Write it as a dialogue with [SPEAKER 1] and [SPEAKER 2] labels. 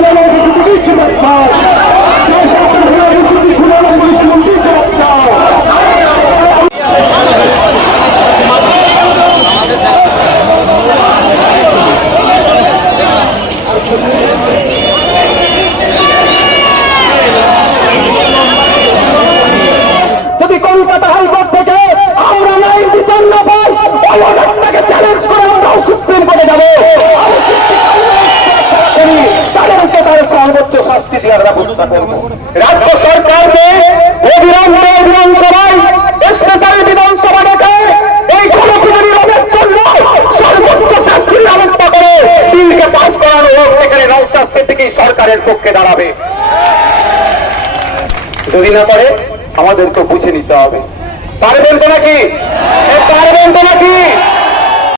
[SPEAKER 1] no, no, no. শাস্তি দেওয়ার ব্যবস্থা করব। রাজ্য সরকারকে অবিলম্বে বিধানসভায় আমাদেরকে বুঝে নিতে হবে। পারবেন তো নাকি? পারবেন তো নাকি?